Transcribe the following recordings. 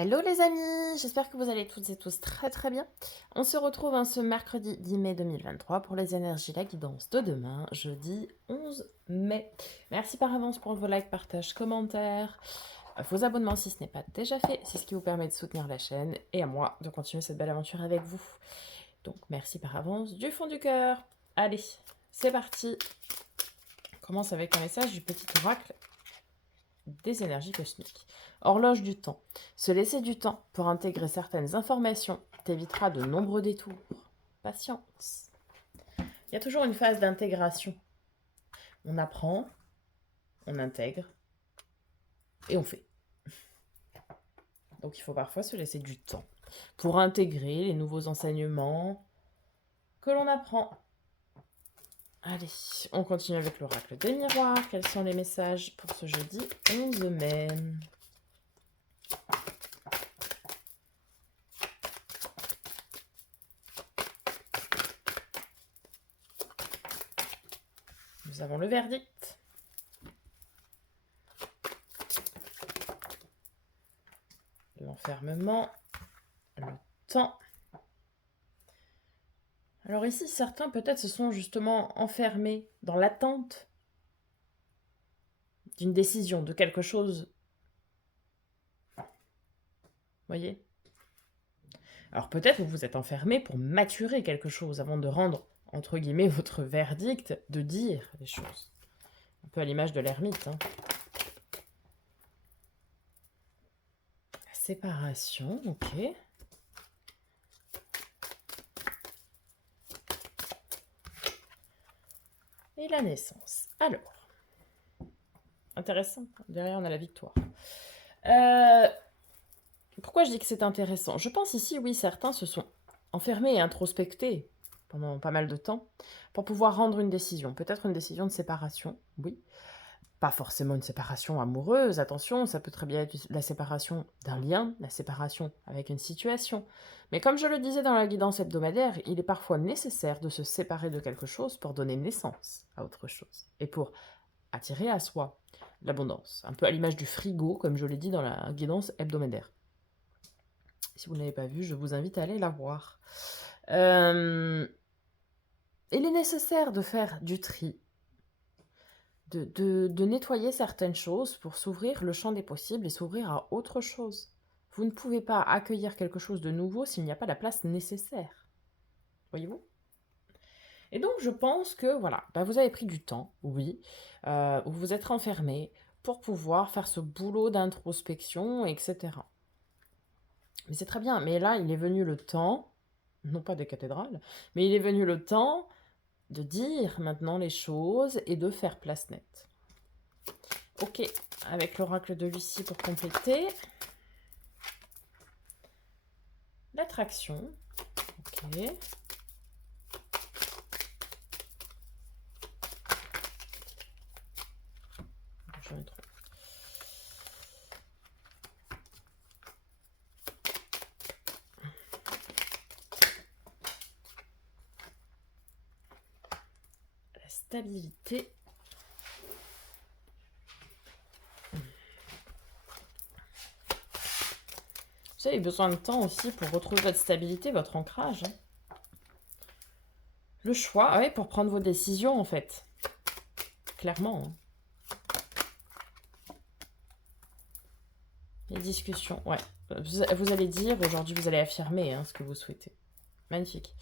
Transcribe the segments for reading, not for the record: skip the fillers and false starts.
Hello les amis, j'espère que vous allez toutes et tous très très bien. On se retrouve ce mercredi 10 mai 2023 pour les énergies la guidance de demain, jeudi 11 mai. Merci par avance pour vos likes, partages, commentaires, vos abonnements si ce n'est pas déjà fait, c'est ce qui vous permet de soutenir la chaîne et à moi de continuer cette belle aventure avec vous. Donc merci par avance du fond du cœur. Allez, c'est parti. On commence avec un message du petit oracle des énergies cosmiques. Horloge du temps. Se laisser du temps pour intégrer certaines informations t'évitera de nombreux détours. Patience. Il y a toujours une phase d'intégration. On apprend, on intègre et on fait. Donc il faut parfois se laisser du temps pour intégrer les nouveaux enseignements que l'on apprend. Allez, on continue avec l'oracle des miroirs. Quels sont les messages pour ce jeudi 11 mai? Nous avons le verdict. L'enfermement. Le temps. Alors ici, certains peut-être se sont justement enfermés dans l'attente d'une décision, de quelque chose. Voyez? Alors peut-être vous vous êtes enfermé pour maturer quelque chose avant de rendre, entre guillemets, votre verdict, de dire les choses. Un peu à l'image de l'ermite. La séparation, ok. Et la naissance. Alors, intéressant. Derrière, on a la victoire. Pourquoi je dis que c'est intéressant? Je pense ici, oui, certains se sont enfermés et introspectés pendant pas mal de temps pour pouvoir rendre une décision. Peut-être une décision de séparation, oui. Pas forcément une séparation amoureuse, attention, ça peut très bien être la séparation d'un lien, la séparation avec une situation. Mais comme je le disais dans la guidance hebdomadaire, il est parfois nécessaire de se séparer de quelque chose pour donner naissance à autre chose. Et pour attirer à soi l'abondance. Un peu à l'image du frigo, comme je l'ai dit dans la guidance hebdomadaire. Si vous ne l'avez pas vu, je vous invite à aller la voir. Il est nécessaire de faire du tri, de nettoyer certaines choses pour s'ouvrir le champ des possibles et s'ouvrir à autre chose. Vous ne pouvez pas accueillir quelque chose de nouveau s'il n'y a pas la place nécessaire. Voyez-vous? Et donc je pense que voilà, vous avez pris du temps, oui, vous vous êtes renfermé pour pouvoir faire ce boulot d'introspection, etc. Mais c'est très bien, mais là il est venu le temps, non pas des cathédrales, mais il est venu le temps de dire maintenant les choses et de faire place nette. Ok, avec l'oracle de Lucie pour compléter. L'attraction. Ok. J'en ai trop. La stabilité. Vous avez besoin de temps aussi pour retrouver votre stabilité, votre ancrage. Le choix, ouais, pour prendre vos décisions en fait. Clairement. Les discussions, ouais. Vous allez dire, aujourd'hui vous allez affirmer ce que vous souhaitez. Magnifique.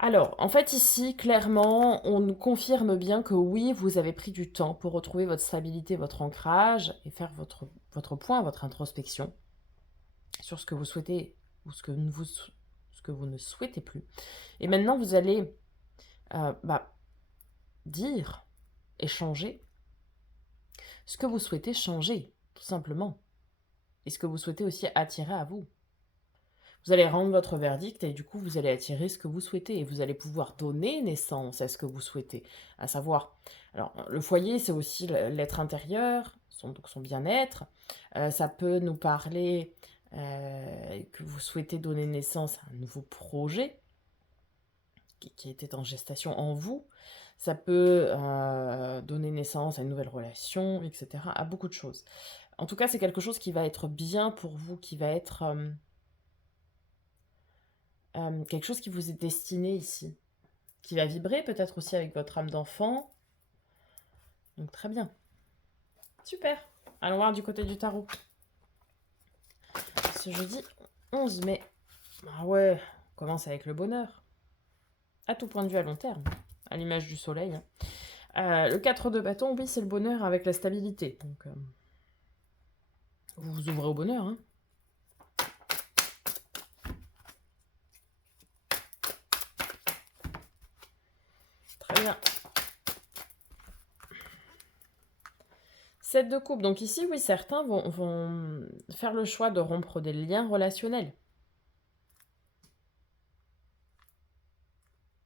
Alors, en fait ici, clairement, on nous confirme bien que oui, vous avez pris du temps pour retrouver votre stabilité, votre ancrage et faire votre point, votre introspection sur ce que vous souhaitez ou ce que vous ne souhaitez plus. Et maintenant, vous allez dire, échanger ce que vous souhaitez changer, tout simplement. Et ce que vous souhaitez aussi attirer à vous. Vous allez rendre votre verdict et du coup, vous allez attirer ce que vous souhaitez et vous allez pouvoir donner naissance à ce que vous souhaitez. À savoir, alors, le foyer, c'est aussi l'être intérieur, donc son bien-être. Ça peut nous parler que vous souhaitez donner naissance à un nouveau projet qui était en gestation en vous. Ça peut donner naissance à une nouvelle relation, etc., à beaucoup de choses. En tout cas, c'est quelque chose qui va être bien pour vous, qui va être quelque chose qui vous est destiné ici, qui va vibrer peut-être aussi avec votre âme d'enfant. Donc très bien. Super. Allons voir du côté du tarot. Ce jeudi 11 mai. Ah ouais, on commence avec le bonheur. À tout point de vue à long terme, à l'image du soleil. Le 4 de bâton, oui, c'est le bonheur avec la stabilité. Donc, vous vous ouvrez au bonheur. Hein. Très bien. 7 de coupe. Donc ici, oui, certains vont faire le choix de rompre des liens relationnels.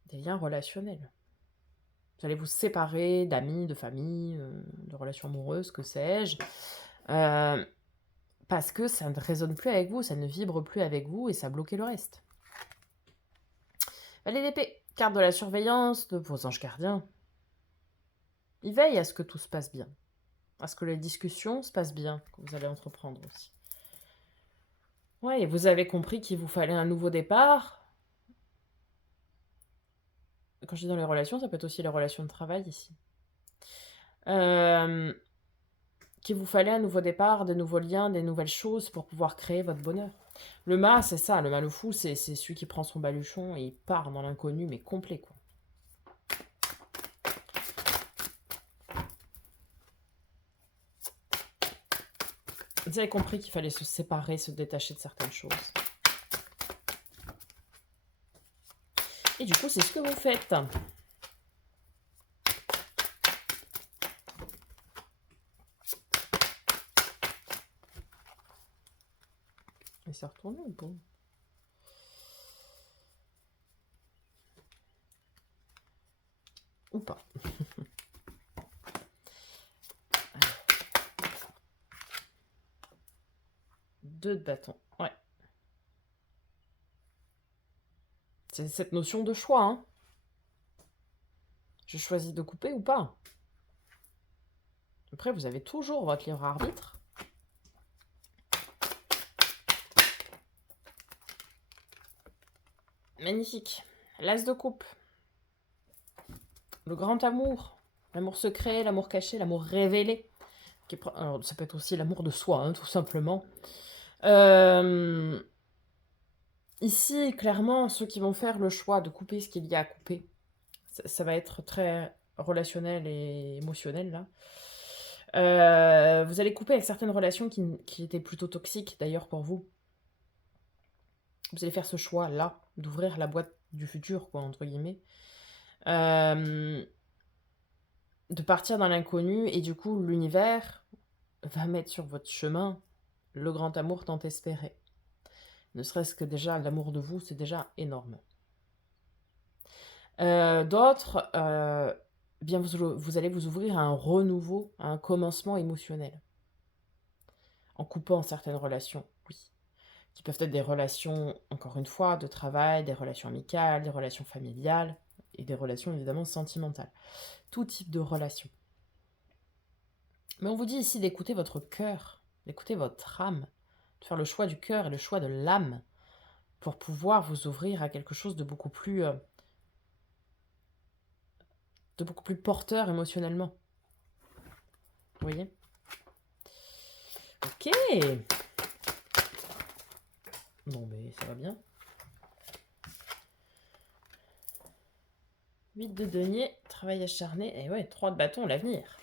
Des liens relationnels. Vous allez vous séparer d'amis, de famille, de relations amoureuses, que sais-je. Parce que ça ne résonne plus avec vous, ça ne vibre plus avec vous et ça bloquait le reste. Valet d'épée, carte de la surveillance de vos anges gardiens. Ils veillent à ce que tout se passe bien. À ce que les discussions se passent bien, que vous allez entreprendre aussi. Ouais, et vous avez compris qu'il vous fallait un nouveau départ. Quand je dis dans les relations, ça peut être aussi les relations de travail ici. Qu'il vous fallait un nouveau départ, des nouveaux liens, des nouvelles choses pour pouvoir créer votre bonheur. Le mât, c'est ça, le mât fou, c'est celui qui prend son baluchon et il part dans l'inconnu, mais complet, quoi. Vous avez compris qu'il fallait se séparer, se détacher de certaines choses. Et du coup, c'est ce que vous faites. Et c'est retourné ou pas? Ou pas. 2 de bâton. Ouais. C'est cette notion de choix. Hein. Je choisis de couper ou pas. Après, vous avez toujours votre libre arbitre. Magnifique. L'as de coupe. Le grand amour. L'amour secret, l'amour caché, l'amour révélé. Alors, ça peut être aussi l'amour de soi, hein, tout simplement. Ici, clairement, ceux qui vont faire le choix de couper ce qu'il y a à couper, ça va être très relationnel et émotionnel, là. Vous allez couper avec certaines relations qui étaient plutôt toxiques, d'ailleurs, pour vous. Vous allez faire ce choix-là, d'ouvrir la boîte du futur, quoi, entre guillemets. De partir dans l'inconnu, et du coup, l'univers va mettre sur votre chemin le grand amour tant espéré. Ne serait-ce que déjà, l'amour de vous, c'est déjà énorme. D'autres, bien vous allez vous ouvrir à un renouveau, à un commencement émotionnel. En coupant certaines relations, oui. Qui peuvent être des relations, encore une fois, de travail, des relations amicales, des relations familiales, et des relations évidemment sentimentales. Tout type de relations. Mais on vous dit ici d'écouter votre cœur, d'écouter votre âme, de faire le choix du cœur et le choix de l'âme pour pouvoir vous ouvrir à quelque chose de beaucoup plus porteur émotionnellement. Vous voyez? Ok. Bon, mais ça va bien. 8 de denier, travail acharné, et ouais, 3 de bâton, l'avenir.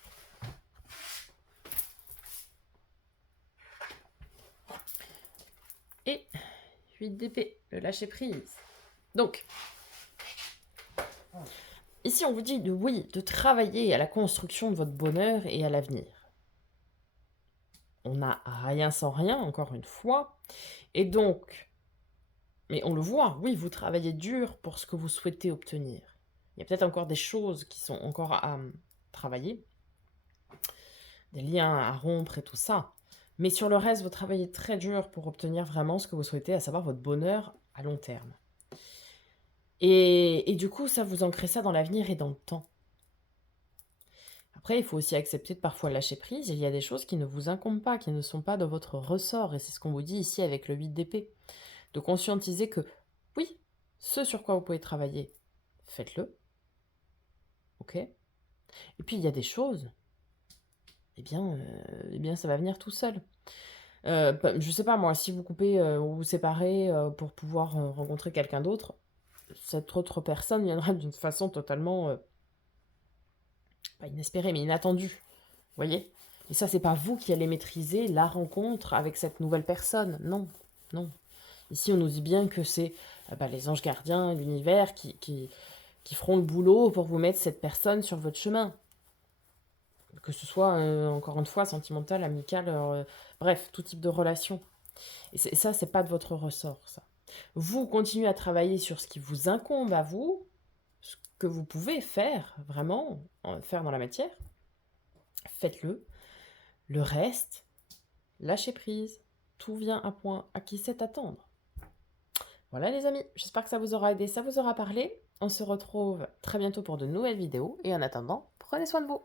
Et 8 d'épée, le lâcher prise. Donc, ici on vous dit de travailler à la construction de votre bonheur et à l'avenir. On n'a rien sans rien, encore une fois. Et donc, mais on le voit, oui, vous travaillez dur pour ce que vous souhaitez obtenir. Il y a peut-être encore des choses qui sont encore à travailler, des liens à rompre et tout ça. Mais sur le reste, vous travaillez très dur pour obtenir vraiment ce que vous souhaitez, à savoir votre bonheur à long terme. Et du coup, ça vous ancrez ça dans l'avenir et dans le temps. Après, il faut aussi accepter de parfois lâcher prise. Il y a des choses qui ne vous incombent pas, qui ne sont pas de votre ressort. Et c'est ce qu'on vous dit ici avec le 8 d'épée. De conscientiser que oui, ce sur quoi vous pouvez travailler, faites-le. Ok. Et puis il y a des choses, eh bien ça va venir tout seul. Je sais pas moi, si vous coupez ou vous séparez pour pouvoir rencontrer quelqu'un d'autre, cette autre personne viendra d'une façon totalement, pas inespérée, mais inattendue. Vous voyez? Et ça, c'est pas vous qui allez maîtriser la rencontre avec cette nouvelle personne. Non, non. Ici, on nous dit bien que c'est les anges gardiens, l'univers qui feront le boulot pour vous mettre cette personne sur votre chemin. Que ce soit, encore une fois, sentimental, amical, bref, tout type de relation. Et ça, c'est pas de votre ressort, ça. Vous continuez à travailler sur ce qui vous incombe à vous, ce que vous pouvez faire, vraiment, faire dans la matière. Faites-le. Le reste, lâchez prise. Tout vient à point. À qui sait attendre. Voilà les amis, j'espère que ça vous aura aidé, ça vous aura parlé. On se retrouve très bientôt pour de nouvelles vidéos. Et en attendant, prenez soin de vous.